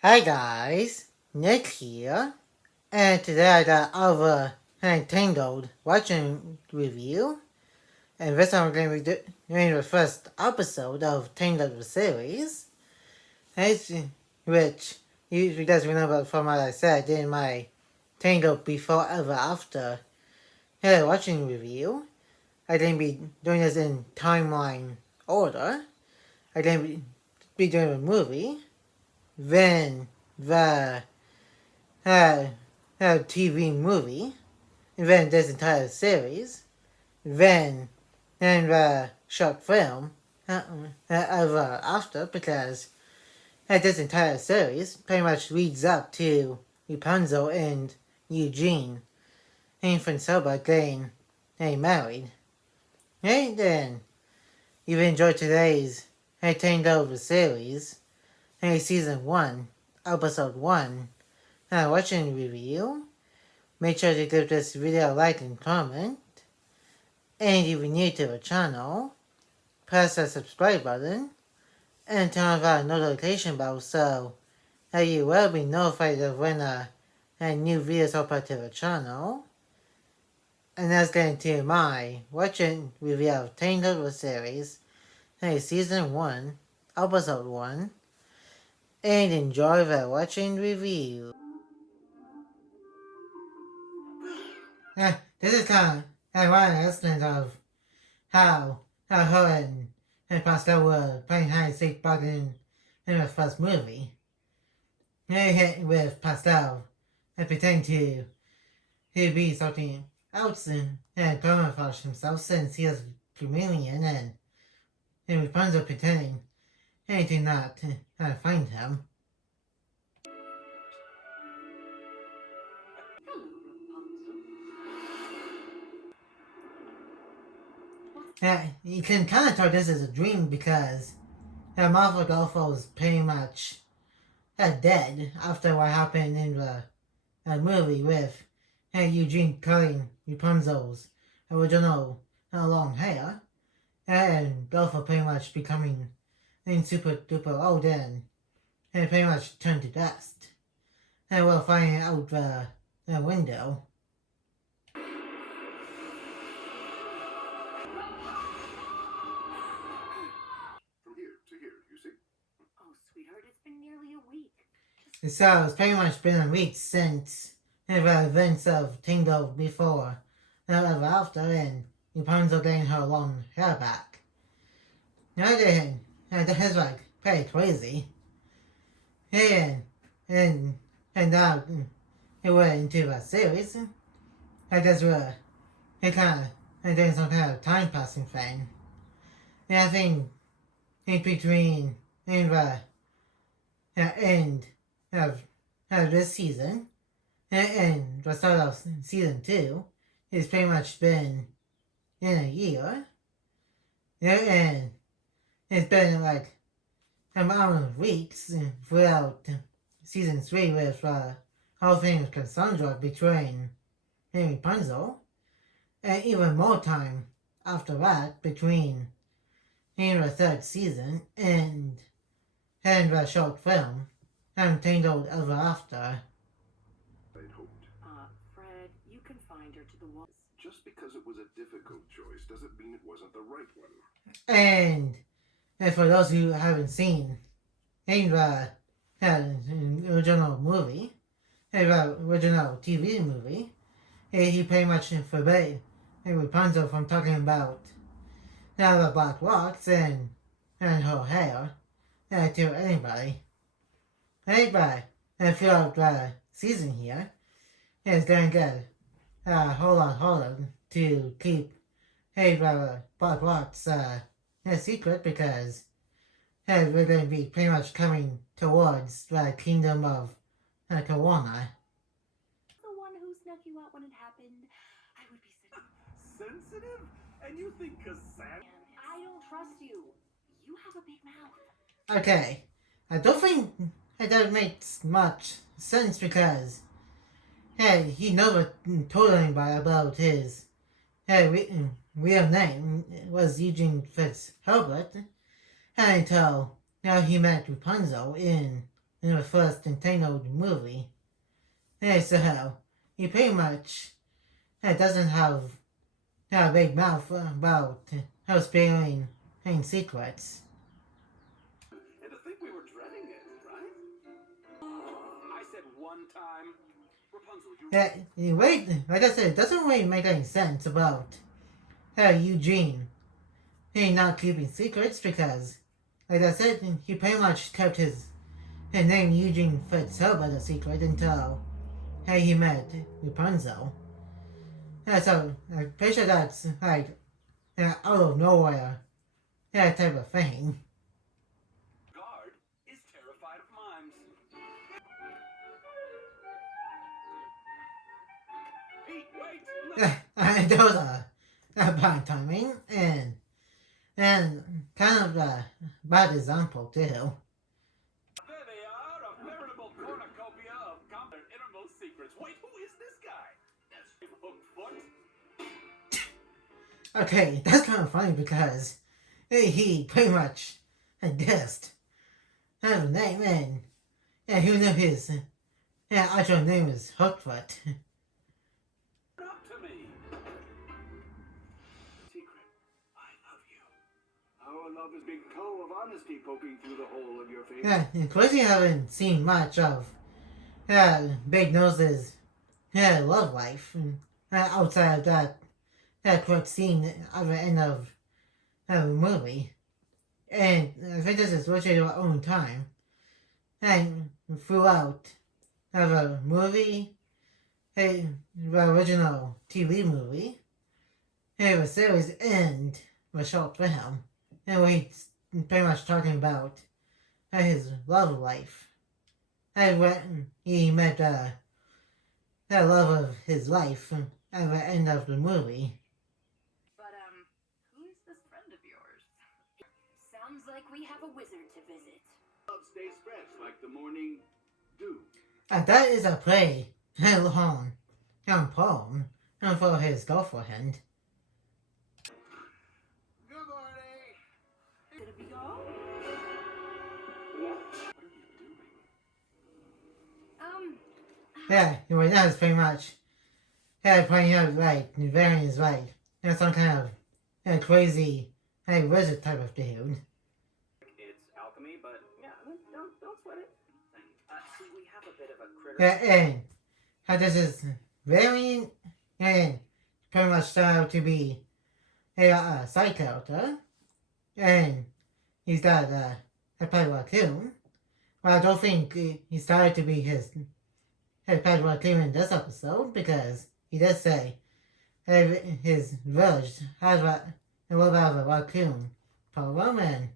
Hi guys, Nick here, and today I got our Tangled watching review, and this time we're going to be doing the first episode of Tangled the Series, which you guys remember from what I said in my Tangled Before Ever After watching review. I'm going to be doing this in timeline order. I'm going to be doing the movie, then the uh, TV movie, then this entire series, then the short film ever after, because this entire series pretty much leads up to Rapunzel and Eugene and Francoba getting married. And then, if you enjoyed today's Tangled the Series, Season 1, Episode 1, watching review, make sure to give this video a like and comment. And if you're new to the channel, press the subscribe button and turn on the notification bell so that you will be notified of when a new videos upload to the channel. And let's get into my watching review of Tangled the Series, Season 1, Episode 1, and enjoy the watching review. This is kind of one instance of how her and Pascal were playing hide and seek back in the first movie. With Pascal pretending to be something else and camouflage himself since he is chameleon and Rapunzel pretending to not find him. You can kind of tell this is a dream because Martha Golfo is pretty much dead after what happened in the movie with Eugene cutting Rapunzel's original long hair and Golfo pretty much becoming super duper old and pretty much turned to dust. And we're finding out the window. So it's pretty much been a week since the events of Tangled Before and Ever After and Rapunzel getting her long hair back. Now that is like pretty crazy. And now it went into the series. I guess we're kind of doing some kind of time passing thing. And I think in between in the end of this season and the start of season 2, it's pretty much been in a year. And it's been like a amount of weeks throughout season 3 with whole thing with Cassandra between Rapunzel, and even more time after that between in the third season and the short film Tangled Ever After. Fred, you can find her to the wall. Just because it was a difficult choice doesn't mean it wasn't the right one. And for those who haven't seen the original movie, the original TV movie, he pretty much forbade Rapunzel from talking about the black rocks and her hair to anybody. Anybody throughout the season here is going to get a whole lot harder to keep the black rocks a secret because we're going to be pretty much coming towards the kingdom of Kawana. The one who snuck you out when it happened. I would be sensitive? And you think Cassandra? I don't trust you. You have a big mouth. Okay, I don't think that makes much sense because he never told anybody about his real name was Eugene Fitzherbert until he met Rapunzel in in the first Tangled movie. And so he pretty much doesn't have a big mouth about how spilling secrets. And to think we were dreading it, right? I said one time. Rapunzel, you Wait, like I said, it doesn't really make any sense about Eugene not keeping secrets because, like I said, he pretty much kept his name Eugene Fitzherbert a secret until he met Rapunzel. So I'm pretty sure that's like out of nowhere type of thing. guard is terrified of mimes. Pete, wait! There was a bad timing and kind of a bad example too. There they are, a veritable cornucopia of their innermost secrets. Wait, who is this guy? That's Hookfoot. Okay, that's kind of funny because he pretty much guessed have a name and who knew his actual name is Hookfoot. Up to me. Secret, I love you. Our love is big toe of honesty poking through the hole of your face. Of course you haven't seen much of Big Nose's love life outside of that quick scene at the end of the movie. And I think this is what you do at own time. And throughout the movie, the original TV movie, the series, and the short film, and he's pretty much talking about his love life. And when he met the love of his life at the end of the movie. But, who is this friend of yours? Sounds like we have a wizard to visit. Love stays fresh like the morning dew. And that is a play on poem for his girlfriend. Good morning. Gonna be all? What are you doing? Yeah, right now it's pretty much pointing out like Varian is like some kind of crazy wizard type of dude. It's alchemy, but yeah, don't sweat it. See, we have a bit of a critter. And how this is Varian and pretty much started out to be a side character, and he's got a pet raccoon. Well, I don't think he started to be his pet raccoon in this episode because he does say his village has a little bit of a raccoon problem, and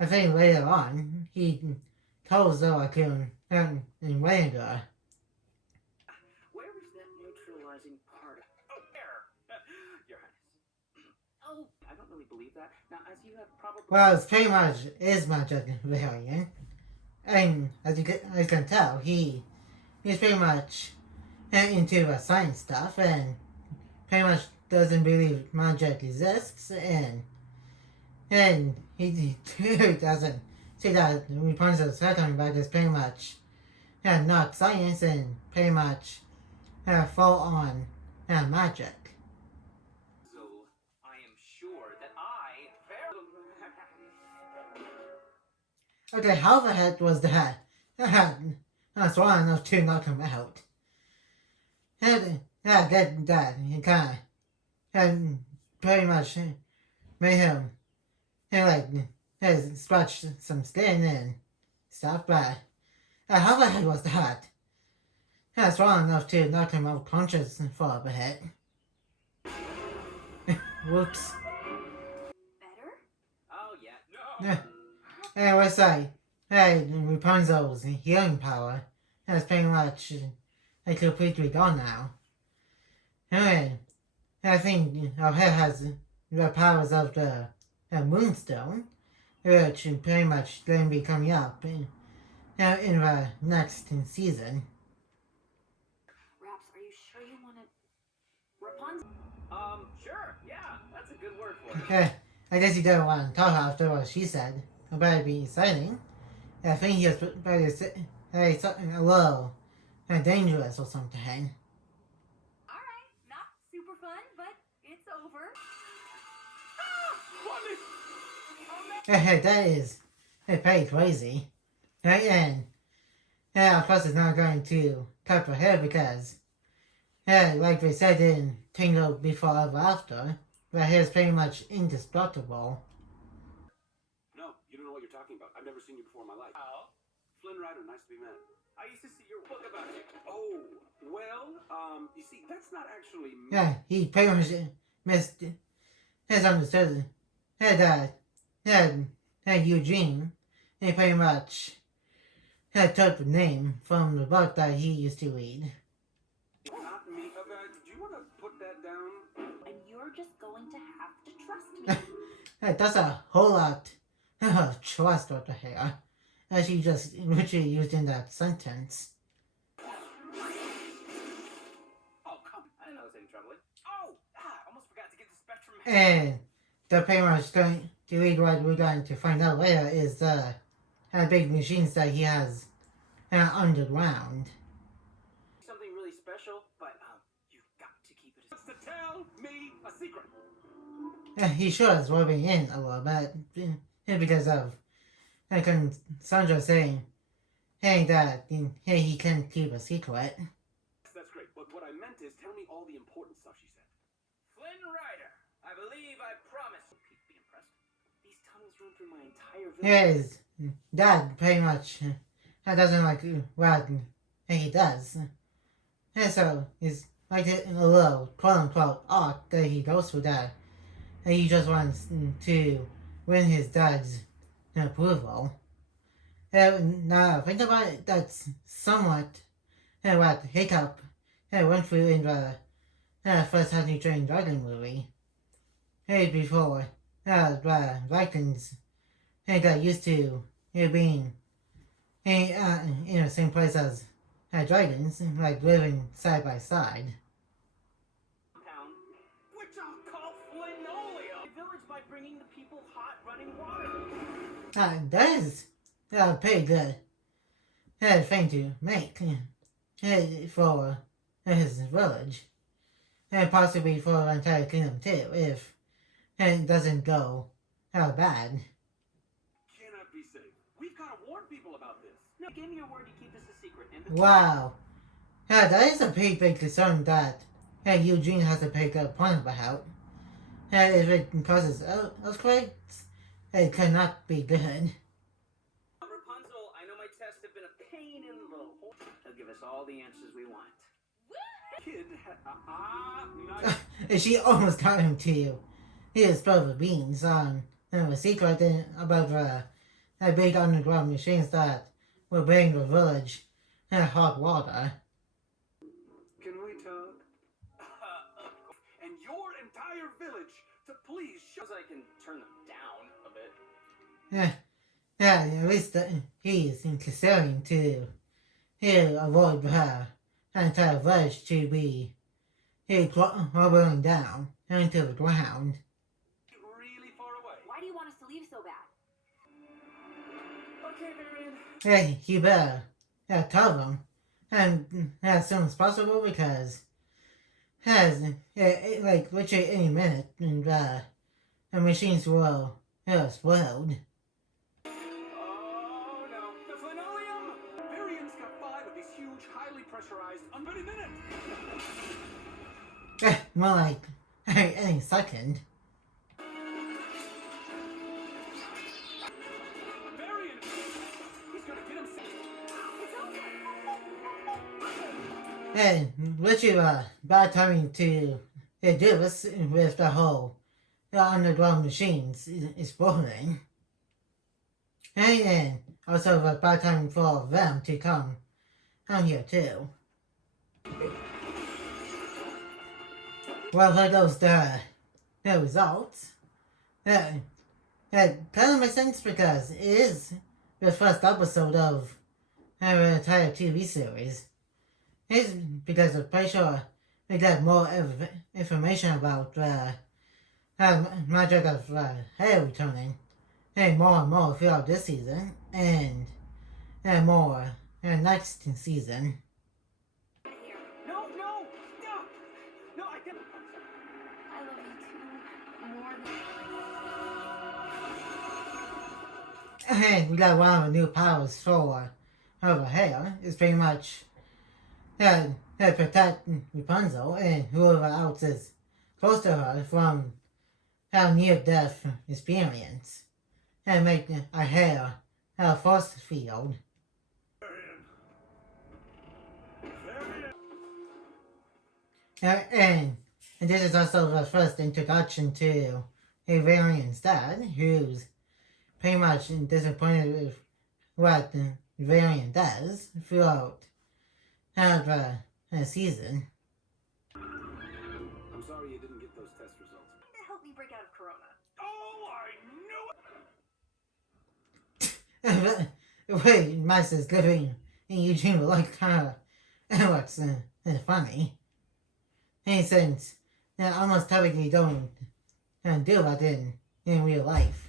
I think later on he tells the raccoon in Ranger. Where is that neutralizing part? Oh, there. Your Highness. Oh, I don't really believe that. Now, as you have probably... Well, it's pretty much is magic variant, and as you can tell, he's pretty much into science stuff and pretty much doesn't believe magic exists, and he too doesn't see that Rapunzel's talking about is pretty much not science and pretty much full on magic. So, I am sure that I... Okay, how the heck was that? That's why enough to knock him out. And that he kind of and pretty much made him like scratch some skin and stuff, but how the heck was that? That's wrong enough to knock him unconscious for a bit. Whoops. better? Oh, yeah. No. Yeah. And it was like, hey, Rapunzel's healing power has pretty much completely gone now. And I think her head has the powers of the Moonstone, which pretty much going to be coming up in the next season. Raps, are you sure you want to... Rapunzel? Sure. Yeah, that's a good word for it. I guess you don't want to talk after what she said. It better be exciting. I think he was probably hey, something a little dangerous or something. Alright, not super fun, but it's over. Hey, that is pretty crazy. And of course it's not going to cut for her because, like we said in Tangled Before Ever After, her hair is pretty much indestructible. No, you don't know what you're talking about. I've never seen you before in my life. How? Flynn Rider, nice to be met. I used to see your book about you. Oh, well, you see, that's not actually me. Yeah, he pretty much misunderstood. Had Eugene, he pretty much took the name from the book that he used to read. Not me. Do you want to put that down? And you're just going to have to trust me. That's a whole lot of trust over here, as she just literally used in that sentence. Oh, come on. I didn't know there was any trouble. Oh, almost forgot to get the spectrum. And the pretty much going to read what we're going to find out later is the big machines that he has underground. Something really special, but you've got to keep it. Wants to tell me a secret. He sure is rubbing in a little bit because of Sandra saying, hey, that hey, he can't keep a secret. That's great, but what I meant is tell me all the important stuff she said. Flynn Rider, I believe I promised. Be impressed. These tunnels run through my entire village. His dad pretty much doesn't like what he does. And so it's like a little quote-unquote arc that he goes through that. And he just wants to win his dad's approval. Now think about it, that's somewhat what Hiccup went through in the first How to Train Dragon movie. Before the Vikings got used to being in the same place as dragons, like living side by side. Pound, which I'll call Flynnolia. Village by bringing the people hot running water. That is pretty good thing to make for his village. And possibly for the entire kingdom too, if it doesn't go bad. Cannot be safe. We've got to warn people about this. No, give me your word to keep this a secret. And Wow. That is a pretty big concern that Eugene has to pick up point about. If it causes earthquakes, it cannot be good. Rapunzel, I know my tests have been a pain in the hole. He'll give us all the answers we want. Kid, nice. She almost got him to his spilled the beans on a secret about the big underground machines that will bring the village hot water. Can we talk? And your entire village to please show. Suppose I can turn them down a bit. At least he's considering to avoid her entire village to be wobbling down into the ground. Really far away. Why do you want us to leave so bad? Okay, Marion. Hey, you better tell them and as soon as possible because like literally any minute and the machines will explode. Oh no, the Flynnoleum! Variant's got 5 of these huge, highly pressurized, unready minutes. More like any second. Variant! He's gonna get himself. And literally bad timing to do this with the whole underground machines exploding. And then also a bad time for them to come here too. Well, there goes the results. That kind of makes sense because it is the first episode of our entire TV series. It's because I'm pretty sure we get more information about magic of hair returning and more throughout this season. And and more next season. Here. No, no, no, no, I can. I love you too. More than. And we got one of the new powers for over here. It's pretty much protect Rapunzel and whoever else is close to her from her near-death experience, and make a hair a force field. And this is also the first introduction to a Varian's dad, who's pretty much disappointed with what Varian does throughout the season. I'm sorry you didn't get those test results. To help me break out of Corona. Oh, I knew it! The way Master's living in Eugene would like her, and what's funny, and since almost totally don't do that in real life.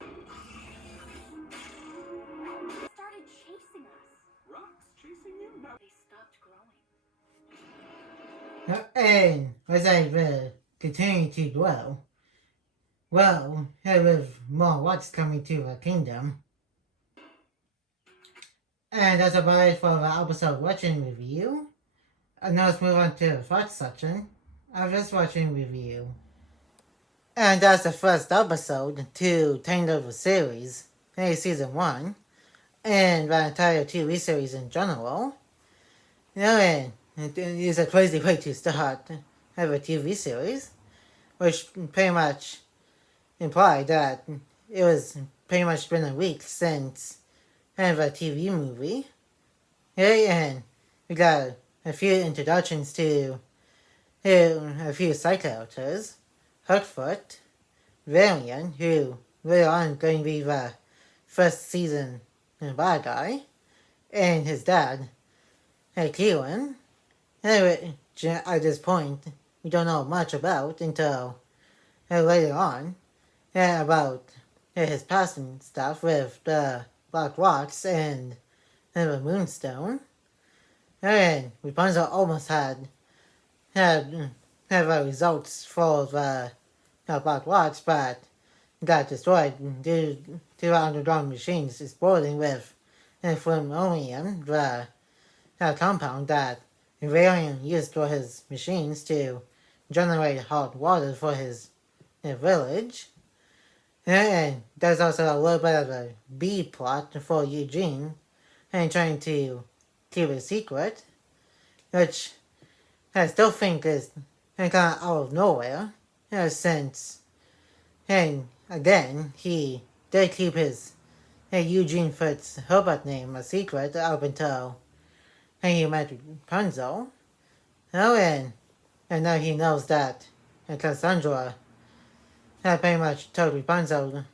They started chasing us. Rocks chasing you? No. They stopped growing. And as I continue to grow, well, with more what's coming to the kingdom. And that's about it for the episode watching review. And now let's move on to the thoughts section of this watching review. And that's the first episode to Tangled the Series, season 1, and the entire TV series in general. And it is a crazy way to start a TV series, which pretty much implied that it was pretty much been a week since the TV movie. And we got a few introductions to a few side characters. Hookfoot, Varian, who later on going to be the first season bad guy, and his dad, Keelan. Anyway, at this point, we don't know much about until later on about his past and stuff with the Black Rocks and the Moonstone. And Rapunzel almost had the results for the Black Rocks, but got destroyed due to the underground machines exploding with Flumium, the compound that Varian used for his machines to generate hot water for his village. And there's also a little bit of a B plot for Eugene and trying to keep it secret, which I still think is kind of out of nowhere, since, and again, he did keep his Eugene Fritz Herbert name a secret up until he met Rapunzel. And now he knows that Cassandra had pretty much told Rapunzel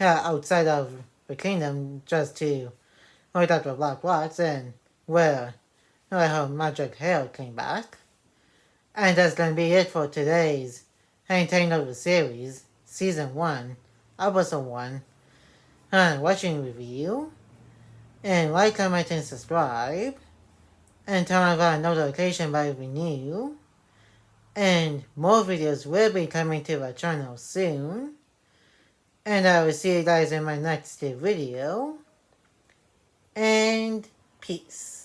outside of the kingdom just to look at the Black Rocks and where her magic hair came back. And that's going to be it for today's Tangled the Series, Season 1, Episode 1, watching review. And like, comment, and subscribe. And turn on the notification bell if you're new. And more videos will be coming to the channel soon. And I will see you guys in my next video. And peace.